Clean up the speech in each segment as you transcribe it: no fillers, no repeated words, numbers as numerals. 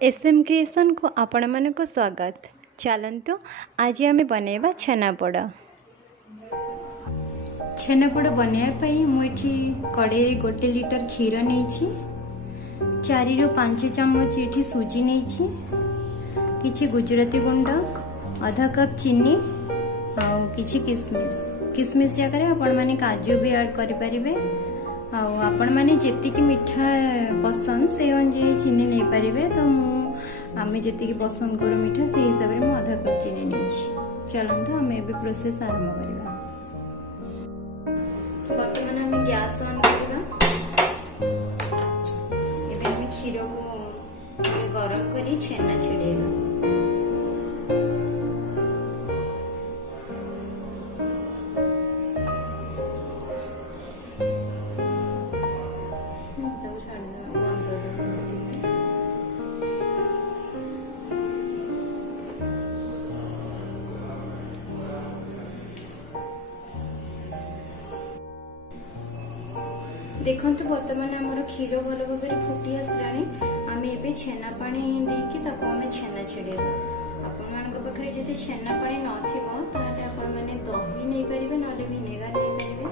SM creation को आपण मानक स्वागत। चलतु आज आम बनैबा छेनापोड़। छेनापोड़ बनवाई मुझे कड़े 1 लिटर क्षीर नहीं 4 ରୁ 5 चम्मच ये सुजी नहीं किछि गुजराती गुंड आधा कप चीनी आउ किछि किसमिस किसमिस जगह आपण माने काजू भी ऐड करि परिबे आपण माने जेतिकी मिठा पसंद से अनुसार चीनी नहीं पारे। तो आमे जेतिकी पसंद करू मिठा से हिसाब रे आधा कप चीनी नहीं। चलंतु आमे एबे प्रोसेस आरंभ करिबा। वर्तमान आमे गैस ऑन करिबा। एबे आमे क्षीर को गरम करी छेना छेड़ेबा। देखंतु वर्तमान हमर क्षीर भल भाव फुटी आसलानी। आमे एबे छेना पानी देकी ताको आमे छेना छेड़ेबा। आपण मानक पाखरे जदि छेना पानी नथिबो ताले आपण माने दही नै परिबे नले विनेगर नै परिबे।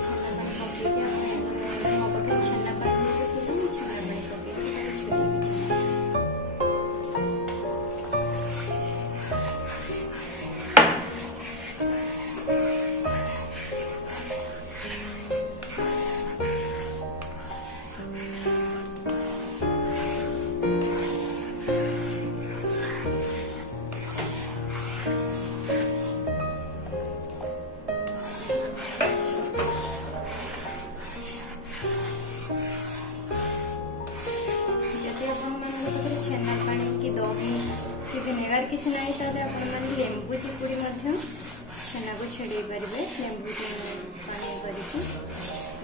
छेना पानी पकेके हम पके छेना पानी देके छेना पानी पकेके छेड़ेबे। छेना पानी की दही कि विनेगर किसी ना लेंबू चिपुड़ी छेना को छेड़े पारे। लेंबू पानी करके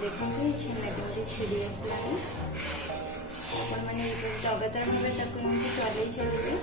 देखते ये छेना के छेड़ी आसला लगातार भाव चल चलिए।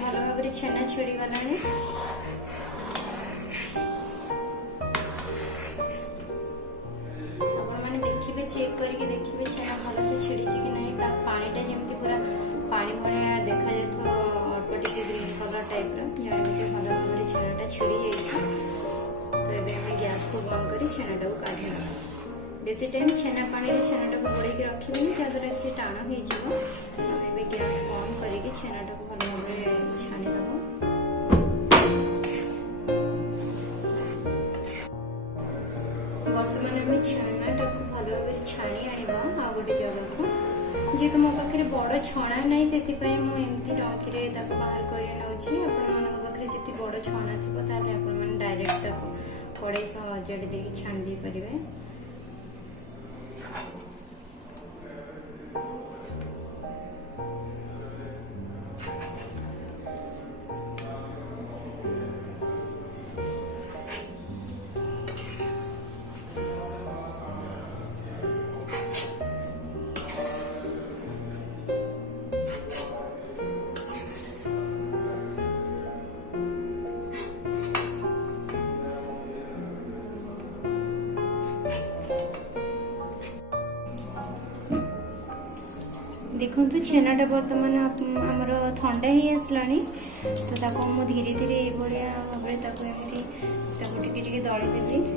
भल भाव छेना छिड़ी गला। आपने देखिए चेक करके देखिए छेना भल से छिड़ी कि नहीं। पानीटा जमी पूरा पानी भाया देखा जाए अल्प टे ग्रीन कलर टाइप जानते भल भाव छेनाटा छिड़ी जाए। तो ये गैस को बंद कर छेनाटा को काढ़ी बेसी टाइम छेना पानी छेनाटा को घोड़े रखिए जहाँद्वारा से टाण हो। गैस बंद करके छेनाटा को भल भाव छाणीद। बर्तमान आम छेनाटा को भल भाव छाणी आने आ गोटे जगह को जेहेतु मो पाखे बड़ छणा ना से एमती रखी बाहर कर पाखे जी बड़ छणा थी डायरेक्ट कड़े सजाड़ी दे छाणी दे पारे। देखु छेनाटा बर्तमान आमर ठंडा ही आसला। तो मु धीरे धीरे भाव टे दली देवी।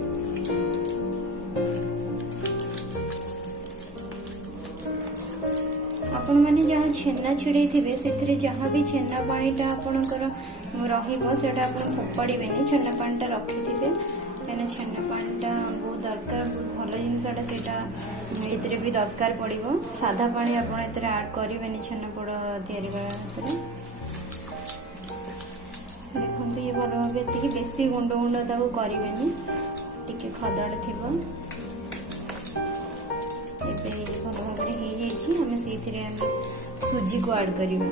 आपण मैंने जहाँ छेना छिड़े थे से जहाँ भी छेना पानीटा आपणकर रहा फोपाड़े छेना पानीटा रखी थे कहीं छेना पानीटा बहुत दरकार बहुत भल जिनसा ये भी दरकार पड़ो साधा पानी आप आड करें छेनापोड़ या देखो ये भल भाव ये बेसी गुंड गुंड ताको करें टिके खदड़ थी भल भाव आम से सुजी को आड करवा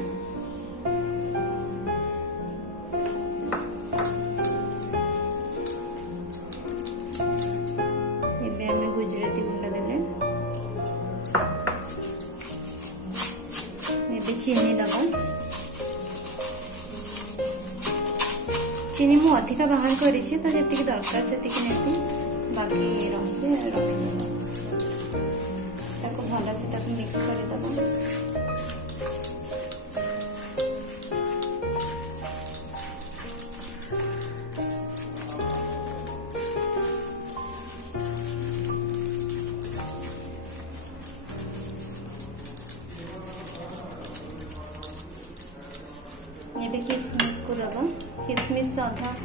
गुजराती गुंड देले चीनी दबा चीनी मु अधिका बाहर करी तो जी दरकार से नेती बाकी रखिदेवा भल से मिक्स करदे किसमिस को दबा किसमिस अधा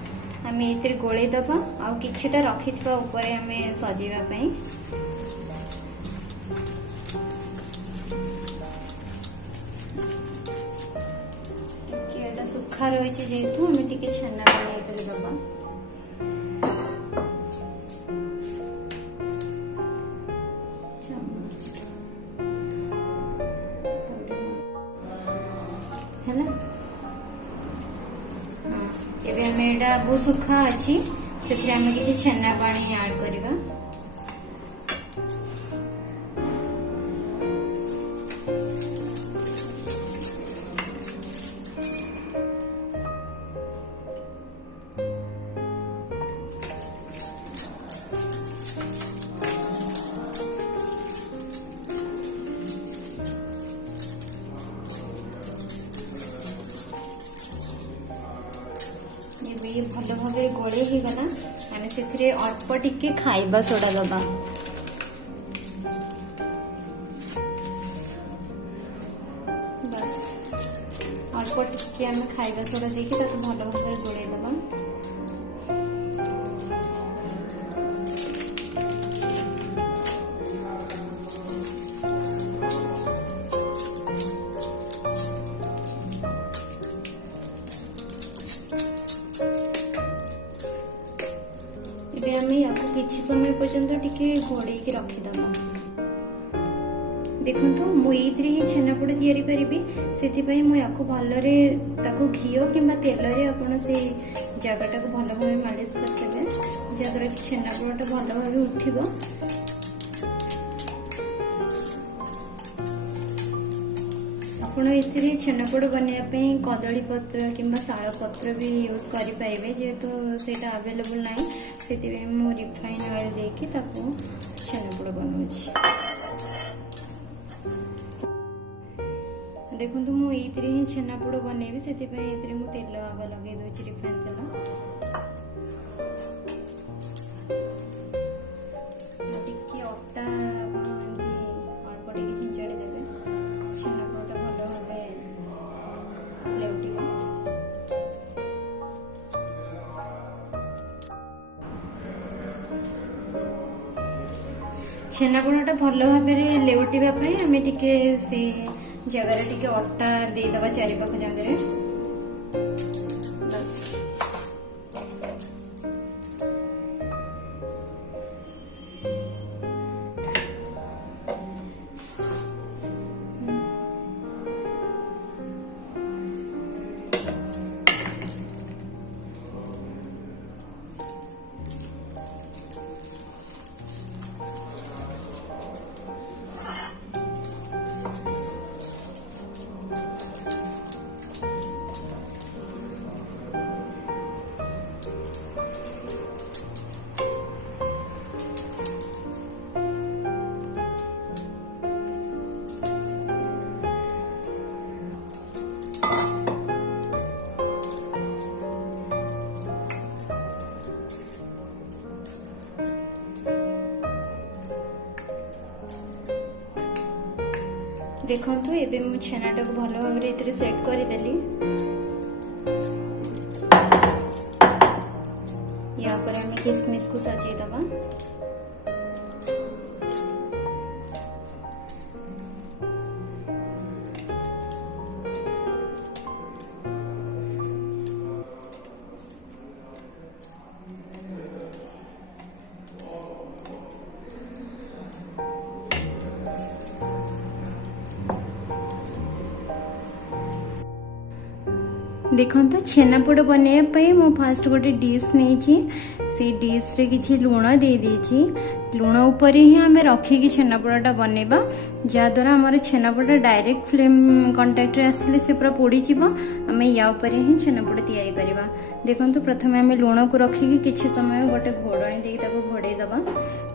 आम ये गोले दबा आउ किछिटा रखि ऊपर आम सजेवा सुखा रही जेहेतु आम टे छेना पानी दबा बहुत सुखा अच्छी से किसी छेना पानी ऐड करवा भल भाव गोले ही गला आम से अल्प टिके खाइबा सोडा दबा बस अल्प टिके आम खाइबा सोडा देके भल भाव गोले दबा किसी समय पर्यंत टिके घोड़े रखीदे देखो मुझे छेनापोड़ तैयारी करी से मुझे भलरे घी कि तेल आप से जगटा को भल भाव मालिश करदे जहाद्वारा कि छेनापोड़टा भल भाव उठिब आपण ए छेनापोड़ बनवाई कदली पत्र कि शाल पत्र भी यूज करें जेहेतु से अवेलेबल ना से रिफाइन ऑयल देकी छेनापोड़ बनाऊँ देखो मुझे ही छेनापोड़ बनैबी से तेल आग लगे दूसरी रिफाइन तेल टिके अटा अल्प टे छिंचाड़ी देवे छेनापोड़टा भल भाव लेउटिब छेनापोड़टा भल भाव लेउटिबापी आम टिके से जगह टिके अटा देदबा चारिपाख जगह देखंतु एबे मु छेनाटा को भलो भाबरे इतरे सेट करि देली। या पर हम किशमिश को सजाई दबा। देखो छेनापोड़ बनवाई मु फास्ट गोटे डिश नहीं से डिश रे किछि लुण दे देछि। लुण ऊपर ही आम रखिकी छेनापोड़ाटा बनवा जहाँद्वारा आम छेनापोड़ा डायरेक्ट फ्लेम कंटाक्ट आसिले से पूरा पोड़ी आम या ही छेनापोड़ तैयारी करवा। देखो प्रथम आम लुण को रखिकी किछि समय गोटे घोड़णी देकी घोड़े दबा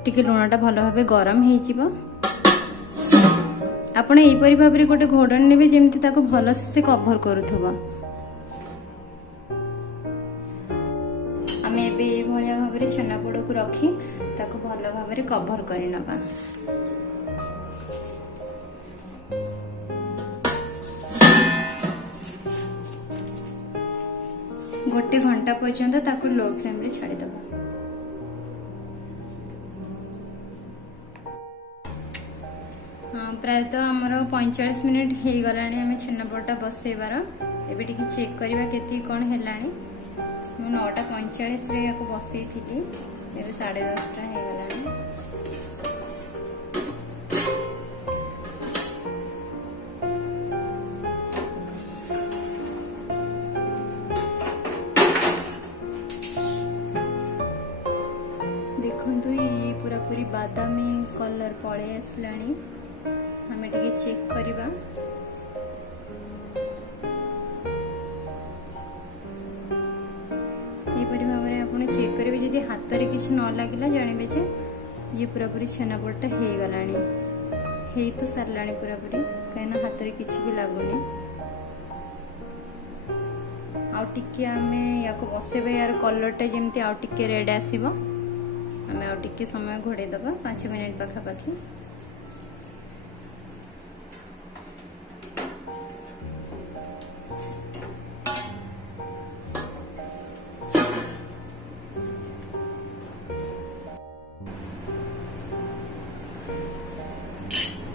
टिके लुणटा भल भाव गरम हो। आपण एपरी भाव में गोटे घोड़णी नेबे जेमती ताको भल से कभर करूथबा। आमे एबे ए भलिया भाव में छेनापोड़ को रखी ताको भल भाव में कभर कर नबा। गोटे घंटा पर्यंत ताको लो फ्लेम रे छाड़ी दबा। प्रायतः आमर 45 मिनिट हो गलानी आम छेनापोड़टा बसैबार। एबे टिके चेक करबा केती कोन हेलानी। मु 9:45 रे याको बसई थिली एबे 10:30 हो गलानी। देखंतु ये पूरा पूरी बादामी कलर पळे आसलानी। हमें टिके चेक करबा। एपरी भाव में आपन चेक करेंगे जदि हाथ रे किछ न लागिला जानबे जे ये पूरा पूरी छेनापोड़टा हो गलानी। हे तो सारलानी पूरा पूरी कहिना हाथ रे किछ भी लागुनी। आ टिके आमे याको बसेबे यार कलरटा जेमती आ टिके रेड आसीबो। आमे आ टिके समय घोड़े दबा 5 मिनिट पाखा पाखी।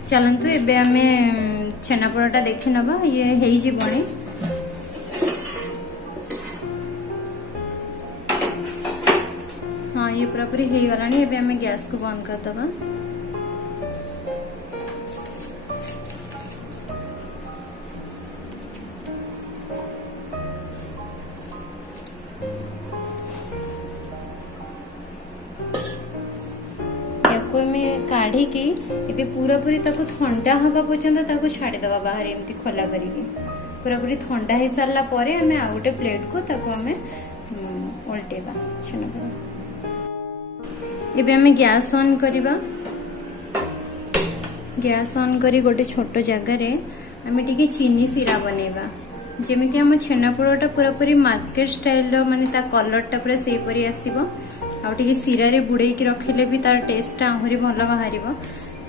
चलतु एबे आमे छेनापोड़टा देखि नबा ये हेई जीवणी। हाँ ये पूरा पूरी हो गलानी। एबे आमे गैस को बंद कर दबा। काढ़ी की एबे पूरा पूरी ताको ठंडा हवा पर्यंत ताको छाड़ी दबा बाहर एमती खोला करिके। पूरा पूरी ठंडा हो सारला परे हमें आ गोटे प्लेट को ताको हमें उल्टेबा छेनापोड़। एबे हमें गैस ऑन करबा। गैस ऑन करी गोटे छोटो जगह रे हमें टिके चीनी सिरा बनेबा। जेमिति हम छेनापोड़टा पूरा पूरी मार्केट स्टाइल माने ता कलरटा पूरा सेही परी आसीबो। आ टिके सिरा रे बुड़े की रखिले भी तार टेस्ट आहुरी भल बाहरिबो।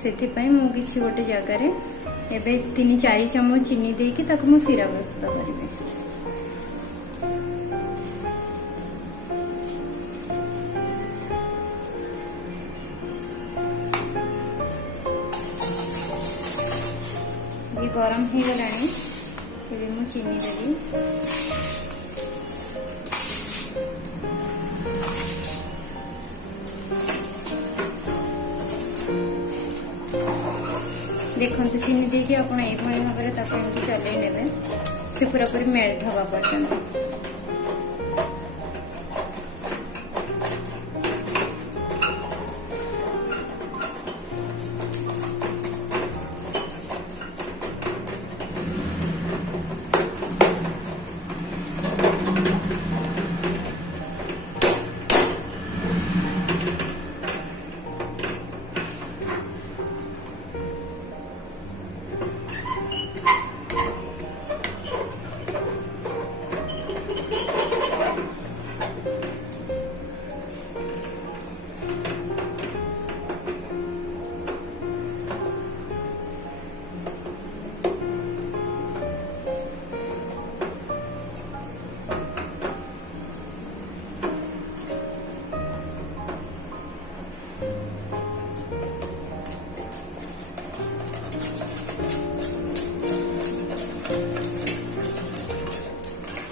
सेथि पई मु किछि गोटे जगह रे एबे 3-4 चम्मच चीनी देकी ताको मु सिरा प्रस्तुत करिबे। ये गरम हो गलानी। एबे मु चीनी देबी। देखो चीनी देकी आपण ए भली भाव में ताको एमती चले नेबे से पूरा पूरी मेल्ट हवा पर्यंत।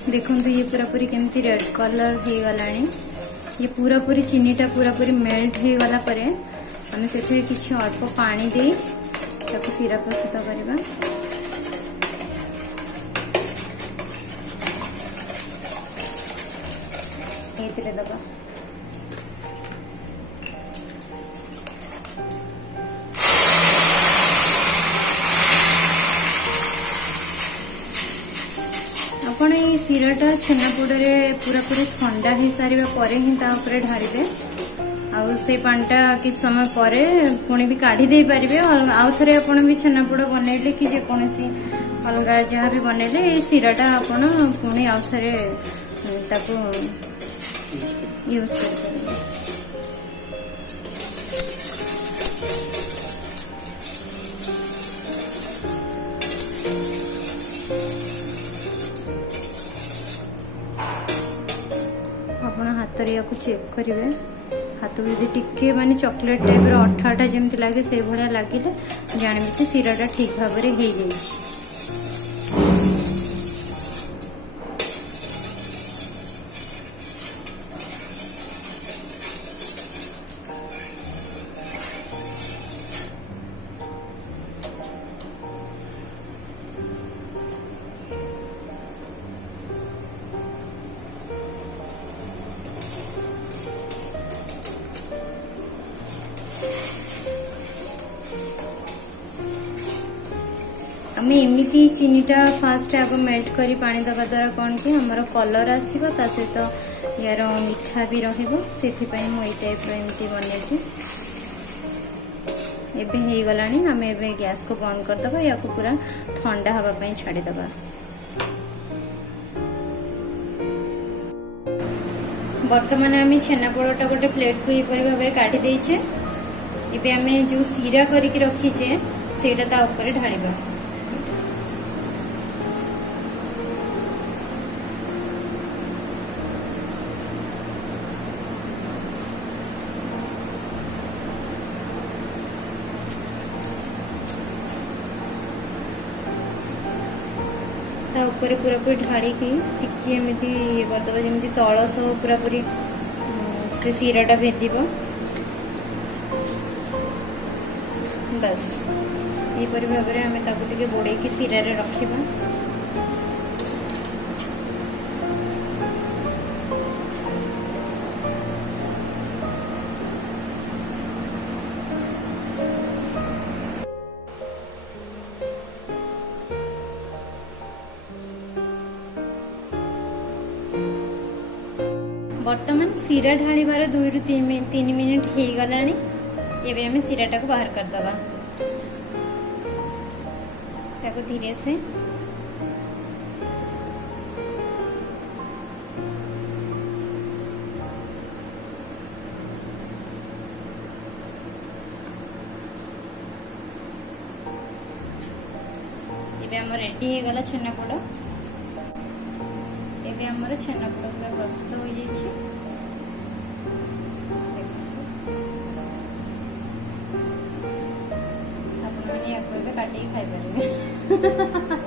देखो ये पूरा पूरी केमती रेड कलर हो गलानी। ये पूरा पूरी चीनीटा पूरा पूरी मेल्ट हो गला परे आम से किसी अल्प पानी दे ताको सीरा प्रस्तुत करवा। दबा आपण ये सीराटा छेनापोड़े पूरा पूरी ठंडा हो सारा पर ही ढाड़ी दे आउ से पानीटा किछ समय पर पुणी भी काढ़ी दे पारे। आउ थे आपण भी छेनापोड़ बनइले कि जेकोसी अलग जहाँ भी बनइले ये सीराटा आपण पुणी आउ थे यूज कर हाथ को चेक करेंगे। हाथ यदि टिके माने चॉकलेट टाइप अठा अठा जमी लगे से भाया लगे जानवे सीराटा ठीक भाव में हो जाए। आम एमती चीनीटा फास्ट आग मेल्ट करी पानी दबा द्वारा कौन कि हमर कलर आसो ता सहित यार मिठा भी रहिबो सेथिपई मु एई टाइप रो एमती बनेथि। एबे हे गलानी आम एबे गैस को बंद कर दबा या को पूरा ठंडा हवा पई छाडी दबा। वर्तमान आम छेनापोड़टा गोटे प्लेट को ये भाव में काढ़ी देछे। एबे आम जो सीरा करके रखीचे सेटा ता ऊपर ढाळिबा। ऊपर पूरा पूरी ढाड़ी की टिकी एमती ये करदे जमी तल सब पूरा पूरी से सीराटा भेद बस यहपरी भाव में आम ताको बोड़े की सीरा रे रखिबा। वर्तमान सीरा ढाळिबार 2 ରୁ 3 मिनिट हो गलानी। एबे हमें सीराटा को बाहर कर दबा। ताको धीरे से एबे हमर रेडी हो गला छेनापोड़। एबे हमर छेनापोड़ पूरा प्रस्तुत हो जाइए। काटिक खाई पारे।